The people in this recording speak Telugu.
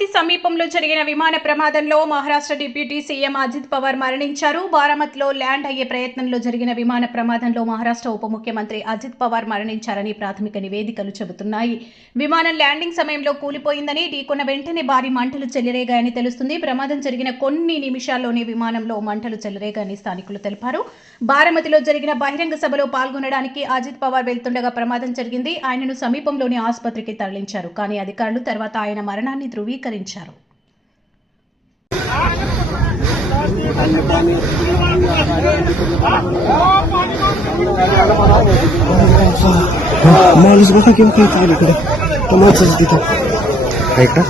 బారామతి సమీపంలో జరిగిన విమాన ప్రమాదంలో మహారాష్ట్ర డిప్యూటీ సీఎం అజిత్ పవార్ మరణించారు. బారామతిలో ల్యాండ్ అయ్యే ప్రయత్నంలో జరిగిన విమాన ప్రమాదంలో మహారాష్ట్ర ఉప ముఖ్యమంత్రి అజిత్ పవార్ మరణించారని ప్రాథమిక నివేదికలు చెబుతున్నాయి. విమానం ల్యాండింగ్ సమయంలో కూలిపోయిందని, ఢీకొన్న వెంటనే భారీ మంటలు చెలరేగాయని తెలుస్తుంది. ప్రమాదం జరిగిన కొన్ని నిమిషాల్లోనే విమానంలో మంటలు చెలరేగాయని స్థానికులు తెలిపారు. బారామతిలో జరిగిన బహిరంగ సభలో పాల్గొనడానికి అజిత్ పవార్ వెళ్తుండగా ప్రమాదం జరిగింది. ఆయనను సమీపంలోని ఆసుపత్రికి తరలించారు. కానీ అధికారులు తర్వాత ఆయన మరణాన్ని ధృవీకరించారు. माणूस बघा केम काय चालू इकडे टमाटरच तिथं आहे का